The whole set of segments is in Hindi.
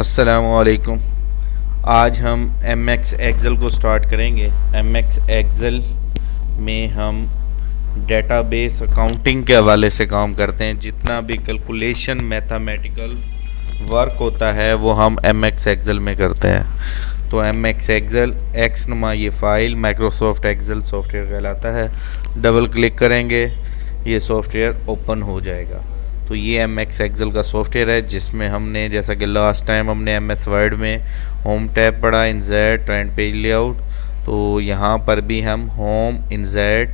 अस्सलामुअलैकुम। आज हम एम एक्स एक्सेल को स्टार्ट करेंगे। एम एक्स एक्सेल में हम डेटाबेस अकाउंटिंग के हवाले से काम करते हैं। जितना भी कैलकुलेशन मैथमेटिकल वर्क होता है वो हम एम एक्स एक्सेल में करते हैं। तो एम एक्स एक्सेल एक्स नुमा ये फ़ाइल माइक्रोसॉफ्ट एक्सेल सॉफ्टवेयर कहलाता है। डबल क्लिक करेंगे, ये सॉफ्टवेयर ओपन हो जाएगा। तो ये एम एक्स एक्सेल का सॉफ्टवेयर है जिसमें हमने, जैसा कि लास्ट टाइम हमने एम एस वर्ड में होम टैब पढ़ा, इंसर्ट एंड पेज लेआउट, तो यहाँ पर भी हम home, insert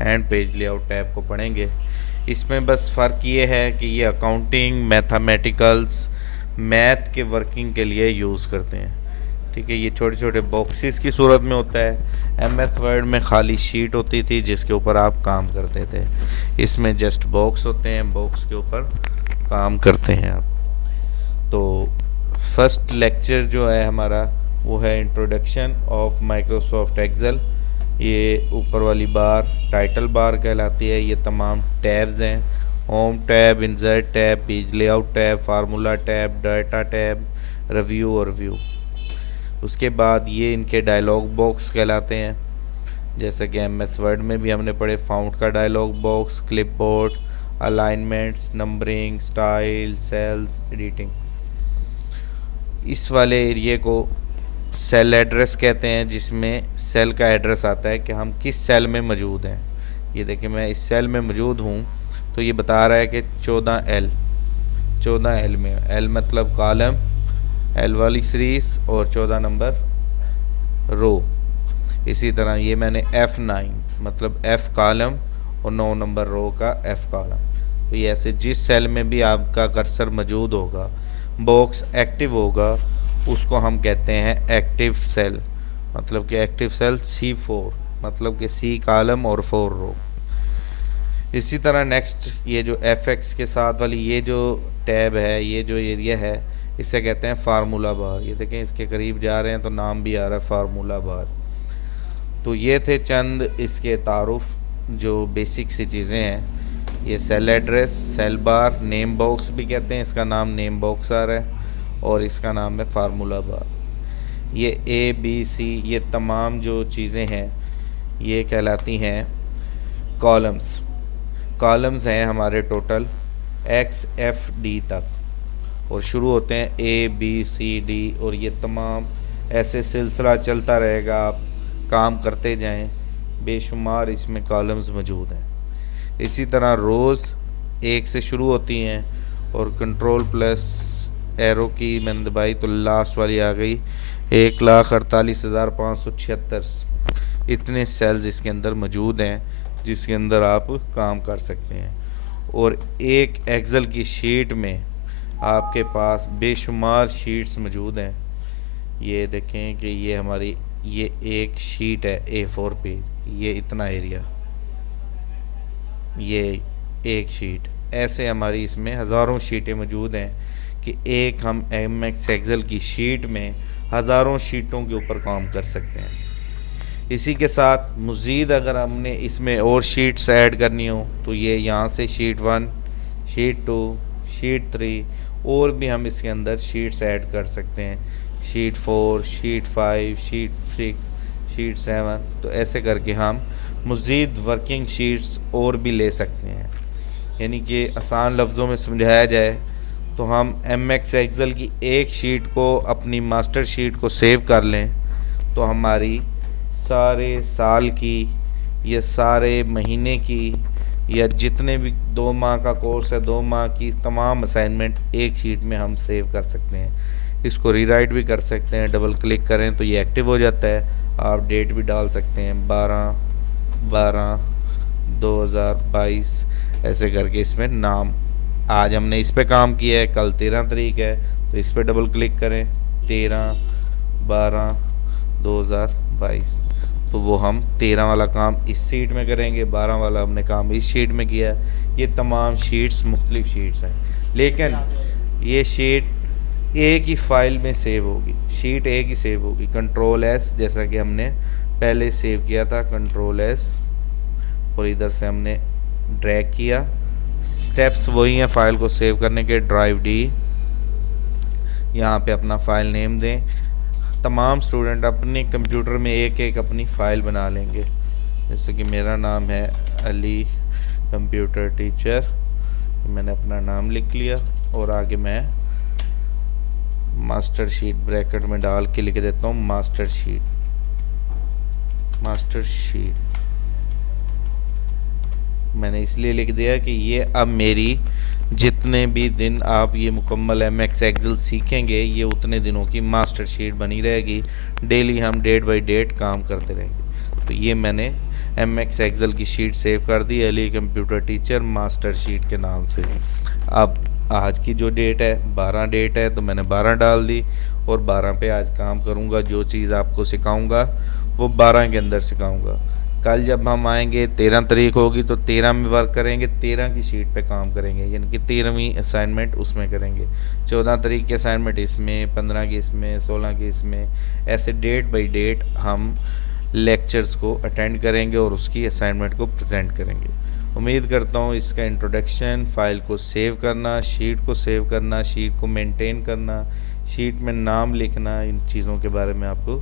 and page layout tab को पढ़ेंगे। इसमें बस फ़र्क ये है कि ये अकाउंटिंग मैथमेटिकल्स मैथ के वर्किंग के लिए यूज़ करते हैं। ठीक है, ये छोटे छोटे बॉक्सेस की सूरत में होता है। एम एस वर्ड में खाली शीट होती थी जिसके ऊपर आप काम करते थे। इसमें जस्ट बॉक्स होते हैं, बॉक्स के ऊपर काम करते हैं आप। तो फर्स्ट लेक्चर जो है हमारा वो है इंट्रोडक्शन ऑफ माइक्रोसॉफ्ट एक्सेल। ये ऊपर वाली बार टाइटल बार कहलाती है। ये तमाम टैब्स हैं, home tab, insert tab, page layout tab, formula tab, data tab, review और व्यू। उसके बाद ये इनके डायलॉग बॉक्स कहलाते हैं। जैसे कि एम एस वर्ड में भी हमने पढ़े, फाउंड का dialog box, clipboard, alignments, numbering, style, cells, editing. इस वाले एरिए को सेल एड्रेस कहते हैं, जिसमें सेल का एड्रेस आता है कि हम किस सेल में मौजूद हैं। ये देखिए, मैं इस सेल में मौजूद हूँ तो ये बता रहा है कि 14L, 14L में। एल मतलब कॉलम, एल वाली सीरीज, और 14 नंबर रो। इसी तरह ये मैंने F9 मतलब F कॉलम और 9 नंबर रो का F कॉलम। तो ये ऐसे जिस सेल में भी आपका कर्सर मौजूद होगा, बॉक्स एक्टिव होगा, उसको हम कहते हैं एक्टिव सेल। मतलब कि एक्टिव सेल C4 मतलब कि C कॉलम और 4 रो। इसी तरह नेक्स्ट ये जो FX के साथ वाली ये जो टैब है, ये जो एरिया है, इसे कहते हैं फार्मूला बार। ये देखें, इसके करीब जा रहे हैं तो नाम भी आ रहा है फार्मूला बार। तो ये थे चंद इसके तारुफ, जो बेसिक सी चीज़ें हैं। ये सेल एड्रेस, सेल बार, नेम बॉक्स भी कहते हैं, इसका नाम नेम बॉक्स आ रहा है, और इसका नाम है फार्मूला बार। ये ABC, ये तमाम जो चीज़ें हैं ये कहलाती हैं कॉलम्स। कॉलम्स हैं हमारे टोटल XFD तक, और शुरू होते हैं ABCD, और ये तमाम ऐसे सिलसिला चलता रहेगा, आप काम करते जाएं, बेशुमार इसमें कॉलम्स मौजूद हैं। इसी तरह रोज़ एक से शुरू होती हैं, और कंट्रोल प्लस एरो की मैंने दबाई तो लास्ट वाली आ गई 1,48,576। इतने सेल्स इसके अंदर मौजूद हैं जिसके अंदर आप काम कर सकते हैं। और एक एक्सेल की शीट में आपके पास बेशुमार शीट्स मौजूद हैं। ये देखें कि ये हमारी ये एक शीट है A4 पे, ये इतना एरिया, ये एक शीट। ऐसे हमारी इसमें हज़ारों शीटें मौजूद हैं कि एक हम एम एक्स एक्सेल की शीट में हज़ारों शीटों के ऊपर काम कर सकते हैं। इसी के साथ मज़ीद अगर हमने इसमें और शीट्स ऐड करनी हो तो ये यहाँ से शीट 1, शीट 2, शीट 3, और भी हम इसके अंदर शीट्स ऐड कर सकते हैं। Sheet 4, sheet 5, sheet 6, sheet 7। तो ऐसे करके हम मज़ीद वर्किंग शीट्स और भी ले सकते हैं। यानी कि आसान लफ्ज़ों में समझाया जाए तो हम एम एक्स एक्सेल की एक शीट को अपनी मास्टर शीट को सेव कर लें तो हमारी सारे साल की या सारे महीने की या जितने भी 2 माह का कोर्स है, 2 माह की तमाम असाइनमेंट एक शीट में हम सेव कर सकते हैं। इसको रीराइट भी कर सकते हैं, डबल क्लिक करें तो ये एक्टिव हो जाता है। आप डेट भी डाल सकते हैं 12/12/2022, ऐसे करके इसमें नाम। आज हमने इस पे काम किया है, कल 13 तारीख है तो इस पे डबल क्लिक करें 13/12/2022। तो वो हम 13 वाला काम इस शीट में करेंगे, 12 वाला हमने काम इस शीट में किया। ये तमाम शीट्स मुख्तलिफ शीट्स हैं, लेकिन ये शीट एक ही फाइल में सेव होगी, शीट एक ही सेव होगी। कंट्रोल S, जैसा कि हमने पहले सेव किया था, कंट्रोल S, और इधर से हमने ड्रैग किया। स्टेप्स वही हैं फाइल को सेव करने के, ड्राइव D, यहाँ पे अपना फ़ाइल नेम दें। तमाम स्टूडेंट अपने कंप्यूटर में एक एक अपनी फ़ाइल बना लेंगे। जैसे कि मेरा नाम है अली कंप्यूटर टीचर, मैंने अपना नाम लिख लिया और आगे मैं मास्टर शीट ब्रैकेट में डाल के लिख देता हूँ मास्टर शीट। मैंने इसलिए लिख दिया कि ये अब मेरी जितने भी दिन आप ये मुकम्मल एमएक्स एक्सेल सीखेंगे ये उतने दिनों की मास्टर शीट बनी रहेगी। डेली हम डेट बाय डेट काम करते रहेंगे। तो ये मैंने एमएक्स एक्सेल की शीट सेव कर दी Ali computer teacher master sheet के नाम से। अब आज की जो डेट है 12 डेट है तो मैंने 12 डाल दी और 12 पे आज काम करूँगा। जो चीज़ आपको सिखाऊँगा वो 12 के अंदर सिखाऊँगा। कल जब हम आएंगे 13 तारीख होगी तो 13 में वर्क करेंगे, 13 की शीट पे काम करेंगे, यानी कि 13वीं असाइनमेंट उसमें करेंगे। 14 तारीख की असाइनमेंट इसमें, 15 की इसमें, 16 की इसमें, ऐसे डेट बाय डेट हम लेक्चर्स को अटेंड करेंगे और उसकी असाइनमेंट को प्रेजेंट करेंगे। उम्मीद करता हूँ इसका इंट्रोडक्शन, फाइल को सेव करना, शीट को सेव करना, शीट को मेंटेन करना, शीट में नाम लिखना, इन चीज़ों के बारे में आपको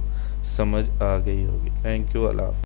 समझ आ गई होगी। Thank you. अल्लाह।